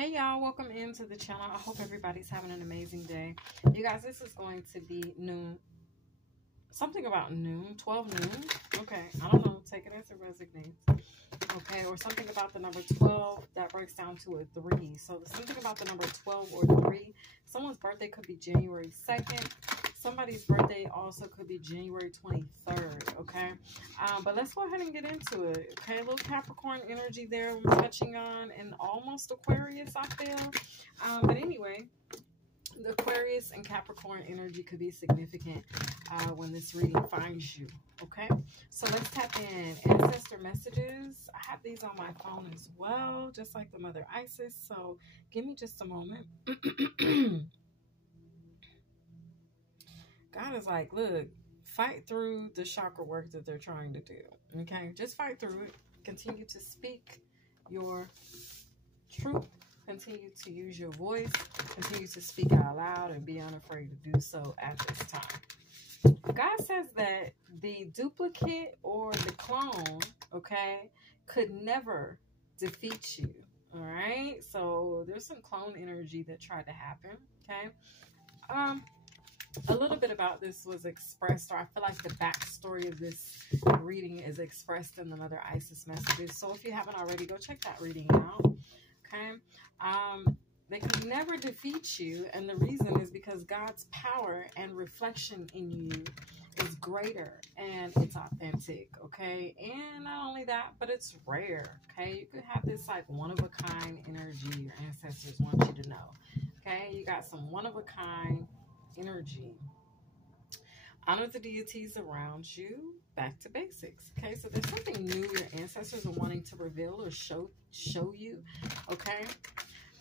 Hey y'all, welcome into the channel. I hope everybody's having an amazing day. You guys, this is going to be noon. Something about noon, 12 noon. Okay, I don't know. Take it as it resonates. Okay, or something about the number 12 that breaks down to a 3. So something about the number 12 or 3. Someone's birthday could be January 2nd. Somebody's birthday also could be January 23rd, okay? But let's go ahead and get into it, okay? A little Capricorn energy there we're touching on, and almost Aquarius, I feel. But anyway, the Aquarius and Capricorn energy could be significant when this reading finds you, okay? So let's tap in ancestor messages. I have these on my phone as well, just like the Mother Isis. So give me just a moment. God is like, look, fight through the chakra work that they're trying to do, okay? Just fight through it. Continue to speak your truth. Continue to use your voice. Continue to speak out loud and be unafraid to do so at this time. God says that the duplicate or the clone, okay, could never defeat you, all right? So there's some clone energy that tried to happen, okay? A little bit about this was expressed, or I feel like the backstory of this reading is expressed in the Mother Isis messages. So if you haven't already, go check that reading out. Okay. They can never defeat you. And the reason is because God's power and reflection in you is greater and it's authentic. Okay. And not only that, but it's rare. Okay. You could have this like one-of-a-kind energy your ancestors want you to know. Okay. You got some one-of-a-kind energy. Honor the deities around you. Back to basics. Okay, so there's something new your ancestors are wanting to reveal or show you. Okay,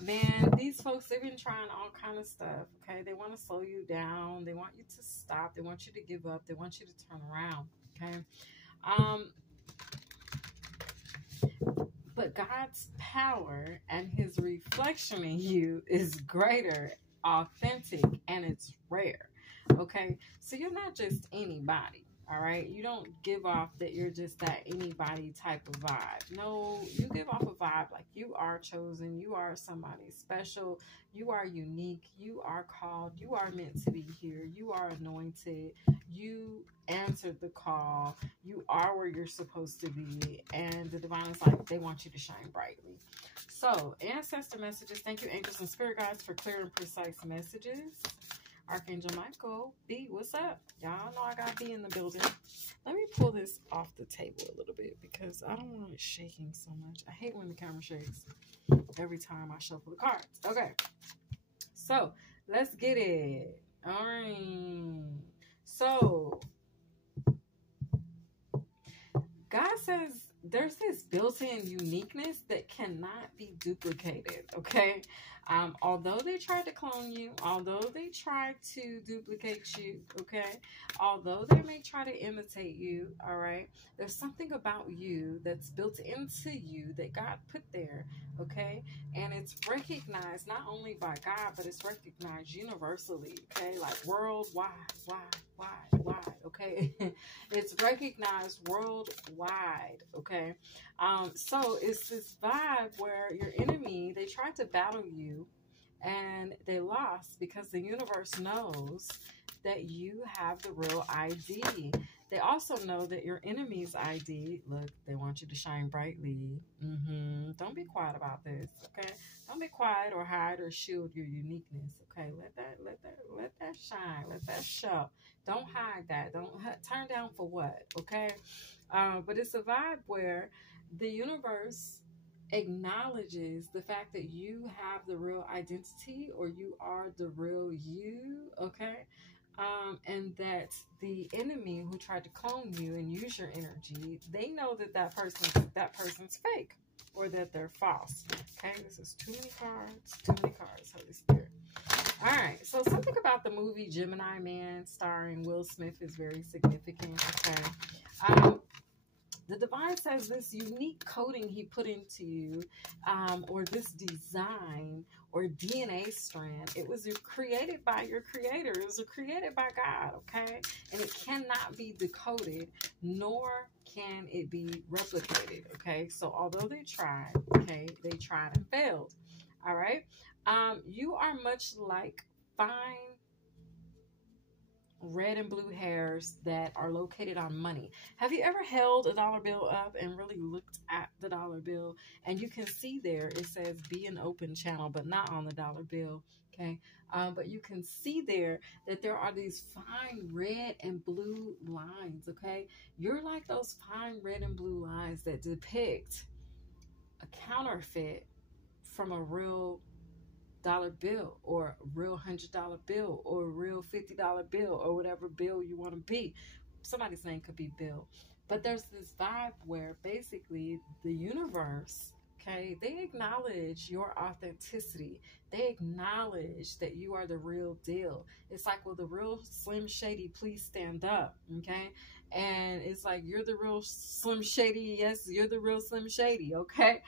man, these folks, they've been trying all kind of stuff. Okay, they want to slow you down. They want you to stop. They want you to give up. They want you to turn around. Okay, but God's power and his reflection in you is greater, authentic, and it's rare. Okay, so you're not just anybody. All right, you don't give off that you're just that anybody type of vibe. No, you give off a vibe like you are chosen, you are somebody special, you are unique, you are called, you are meant to be here, you are anointed, you answered the call, you are where you're supposed to be, and the divine is like, they want you to shine brightly. So, ancestor messages, thank you angels and spirit guides for clear and precise messages. Archangel Michael, B, what's up? Y'all know I got B in the building. Let me pull this off the table a little bit because I don't want it shaking so much. I hate when the camera shakes every time I shuffle the cards. Okay, so let's get it. All right. So God says there's this built-in uniqueness that cannot be duplicated, okay? Although they tried to clone you, although they tried to duplicate you, okay? Although they may try to imitate you, all right? There's something about you that's built into you that God put there, okay? And it's recognized not only by God, but it's recognized universally, okay? Like worldwide, wide, okay? It's recognized worldwide, okay? So it's this vibe where your enemy, they tried to battle you and they lost because the universe knows that you have the real ID. They also know that your enemy's ID, look, they want you to shine brightly. Don't be quiet about this, okay? Don't be quiet or hide or shield your uniqueness, okay? Let that shine. Let that show. Don't hide that. Don't turn down for what, okay? But it's a vibe where the universe acknowledges the fact that you have the real identity, or you are the real you, okay? And that the enemy who tried to clone you and use your energy, they know that that person's fake, or that they're false. Okay, this is too many cards, Holy Spirit. All right, so something about the movie Gemini Man starring Will Smith is very significant. Okay, the divine says this unique coding he put into you, or this design or DNA strand, it was created by your creator. It was created by God, okay? And it cannot be decoded, nor can it be replicated, okay? So although they tried, okay, they tried and failed. All right. You are much like fine red and blue hairs that are located on money. Have you ever held a dollar bill up and really looked at the dollar bill, and you can see there it says be an open channel, but not on the dollar bill? Okay. But you can see there that there are these fine red and blue lines. Okay. You're like those fine red and blue lines that depict a counterfeit from a real dollar bill, or a real $100 bill, or a real $50 bill, or whatever bill you want to be. Somebody's name could be Bill. But there's this vibe where basically the universe, okay, they acknowledge your authenticity. They acknowledge that you are the real deal. It's like, will the real Slim Shady please stand up? Okay. And it's like, you're the real Slim Shady. Yes, you're the real Slim Shady. Okay.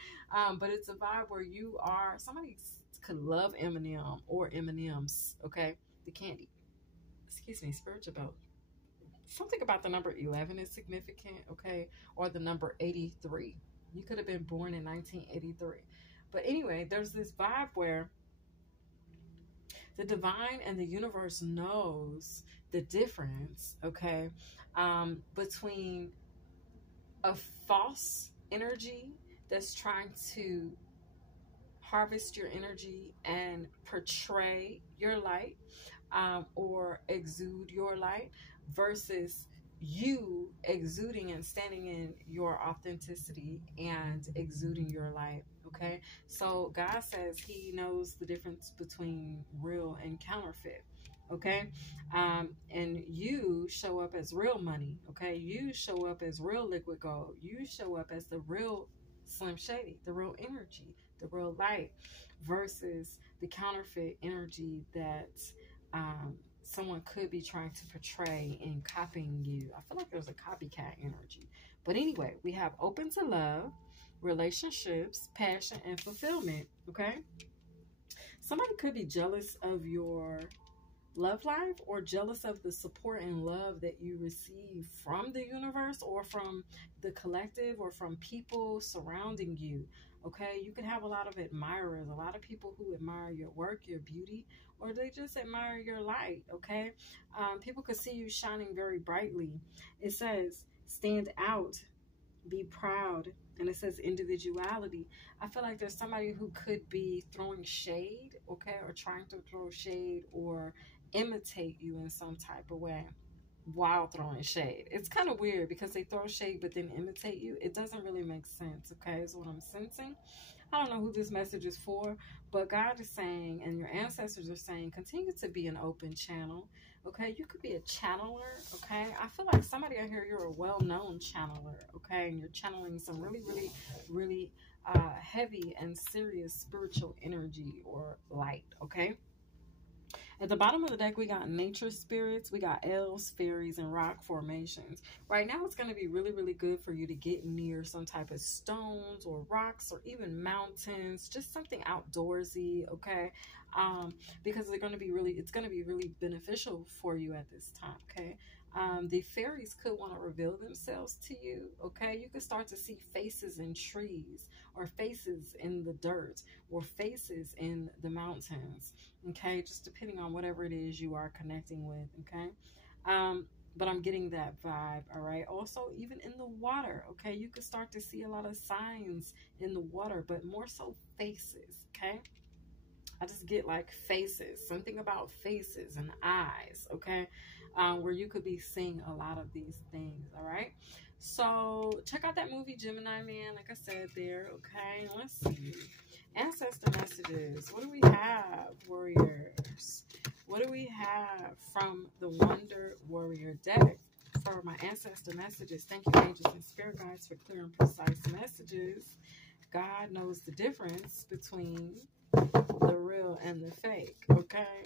But it's a vibe where you are somebody could love Eminem or M&M's, okay? The candy. Excuse me, spiritual belt. Something about the number 11 is significant, okay? Or the number 83. You could have been born in 1983. But anyway, there's this vibe where the divine and the universe knows the difference, okay, between a false energy that's trying to harvest your energy and portray your light, or exude your light, versus you exuding and standing in your authenticity and exuding your light. Okay, so God says he knows the difference between real and counterfeit. Okay, and you show up as real money. Okay, you show up as real liquid gold. You show up as the real Slim Shady, the real energy, the real light, versus the counterfeit energy that someone could be trying to portray in copying you. I feel like there's a copycat energy. But anyway, we have open to love, relationships, passion, and fulfillment. Okay, somebody could be jealous of your love life, or jealous of the support and love that you receive from the universe, or from the collective, or from people surrounding you. Okay, you can have a lot of admirers, a lot of people who admire your work, your beauty, or they just admire your light. Okay, people could see you shining very brightly. It says stand out, be proud, and it says individuality. I feel like there's somebody who could be throwing shade, okay, or trying to throw shade or imitate you in some type of way while throwing shade. It's kind of weird because they throw shade but then imitate you. It doesn't really make sense, okay, is what I'm sensing. I don't know who this message is for, but God is saying, and your ancestors are saying, continue to be an open channel. Okay, you could be a channeler. Okay, I feel like somebody out here, you're a well-known channeler. Okay, and you're channeling some really heavy and serious spiritual energy or light. Okay. At the bottom of the deck, we got nature spirits, we got elves, fairies, and rock formations. Right now, it's going to be really good for you to get near some type of stones or rocks or even mountains, just something outdoorsy, okay? Because it's going to be really beneficial for you at this time, okay? The fairies could want to reveal themselves to you, okay? You could start to see faces in trees, or faces in the dirt, or faces in the mountains, okay? Just depending on whatever it is you are connecting with, okay? But I'm getting that vibe, all right? Also, even in the water, okay? You could start to see a lot of signs in the water, but more so faces, okay? I just get like faces, something about faces and eyes, okay? Where you could be seeing a lot of these things, all right? So check out that movie Gemini Man, like I said there, okay? Let's see. Ancestor messages. What do we have, warriors? What do we have from the Wonder Warrior deck for my ancestor messages? Thank you, angels and spirit guides, for clear and precise messages. God knows the difference between the real and the fake, okay?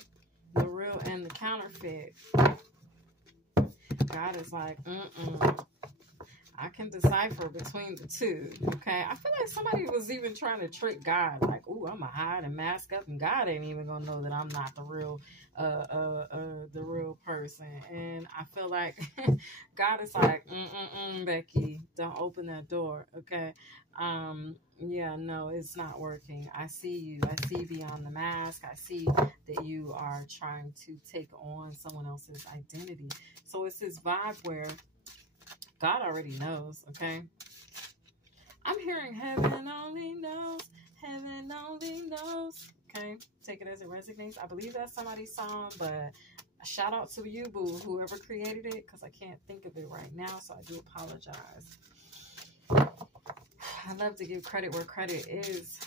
The real and the counterfeit. God is like, I can decipher between the two, okay? I feel like somebody was even trying to trick God, like, ooh, I'm gonna hide and mask up, and God ain't even gonna know that I'm not the real person. And I feel like God is like, Becky, don't open that door, okay? Yeah, no, it's not working. I see you. I see beyond the mask. I see that you are trying to take on someone else's identity. So it's this vibe where God already knows, okay? I'm hearing heaven only knows, heaven only knows. Okay, take it as it resonates. I believe that's somebody's song, but a shout out to you, boo, whoever created it, because I can't think of it right now, so I do apologize. I love to give credit where credit is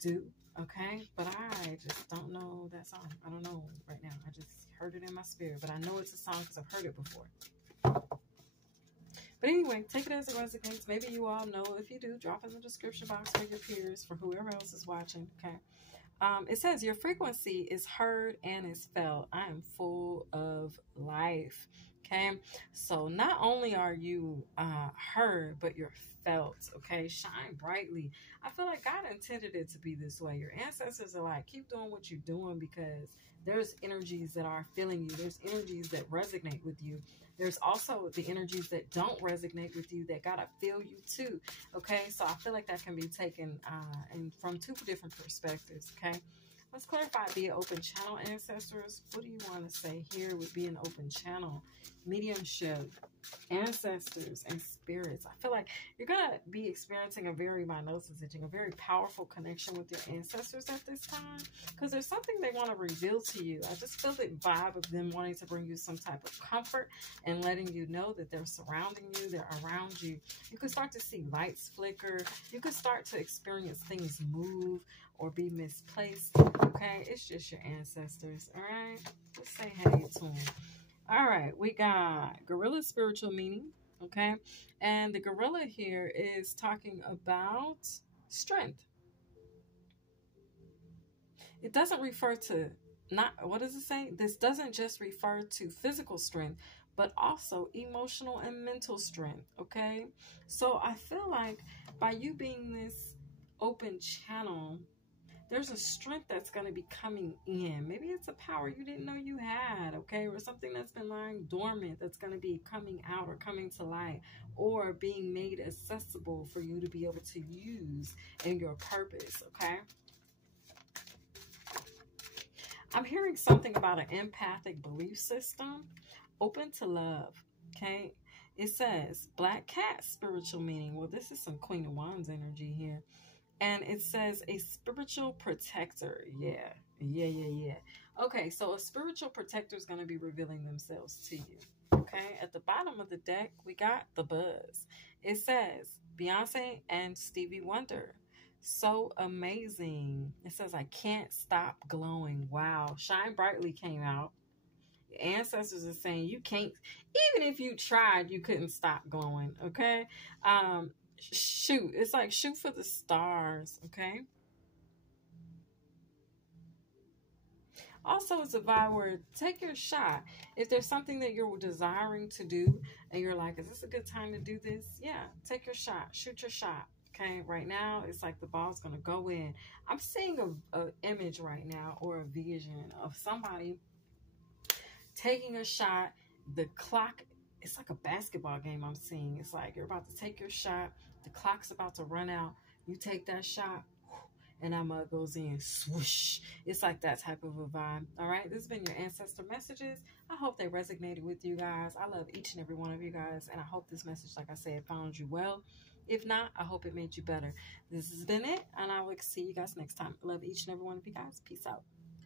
due, okay? But I just don't know that song. I don't know right now. I just heard it in my spirit, but I know it's a song because I've heard it before. But anyway, take it as it resonates. Maybe you all know. If you do, drop in the description box for your peers, for whoever else is watching, okay? It says, your frequency is heard and is felt. I am full of life. Okay. So not only are you heard, but you're felt. Okay. Shine brightly. I feel like God intended it to be this way. Your ancestors are like, keep doing what you're doing because there's energies that are feeling you. There's energies that resonate with you. There's also the energies that don't resonate with you that gotta feel you too. Okay, so I feel like that can be taken and from two different perspectives. Okay, let's clarify via open channel, ancestors. What do you want to say here with being an open channel? Mediumship, ancestors, and spirits. I feel like you're going to be experiencing a very, my nose is itching, a very powerful connection with your ancestors at this time because there's something they want to reveal to you. I just feel the vibe of them wanting to bring you some type of comfort and letting you know that they're surrounding you, they're around you. You could start to see lights flicker. You could start to experience things move or be misplaced. Okay, it's just your ancestors. All right, let's say hey to them. All right, we got gorilla spiritual meaning, okay? And the gorilla here is talking about strength. It doesn't refer to, not, what does it say? This doesn't just refer to physical strength, but also emotional and mental strength, okay? So I feel like by you being this open channel, there's a strength that's going to be coming in. Maybe it's a power you didn't know you had, okay? Or something that's been lying dormant that's going to be coming out or coming to light or being made accessible for you to be able to use in your purpose, okay? I'm hearing something about an empathic belief system, open to love, okay? It says black cat spiritual meaning. Well, this is some Queen of Wands energy here. And it says a spiritual protector. Yeah. Okay, so a spiritual protector is going to be revealing themselves to you. Okay, at the bottom of the deck, we got the buzz. It says Beyonce and Stevie Wonder. So amazing. It says, I can't stop glowing. Wow. Shine Brightly came out. Ancestors are saying you can't, even if you tried, you couldn't stop glowing. Okay. Shoot, it's like shoot for the stars. Okay, also it's a vibe where take your shot. If there's something that you're desiring to do and you're like, is this a good time to do this? Yeah, take your shot, shoot your shot. Okay, right now it's like the ball's gonna go in. I'm seeing a image right now or a vision of somebody taking a shot. The clock, it's like a basketball game I'm seeing. It's like you're about to take your shot. The clock's about to run out. You take that shot, and that mug goes in. Swoosh. It's like that type of a vibe. All right. This has been your ancestor messages. I hope they resonated with you guys. I love each and every one of you guys. And I hope this message, like I said, found you well. If not, I hope it made you better. This has been it. And I will see you guys next time. I love each and every one of you guys. Peace out.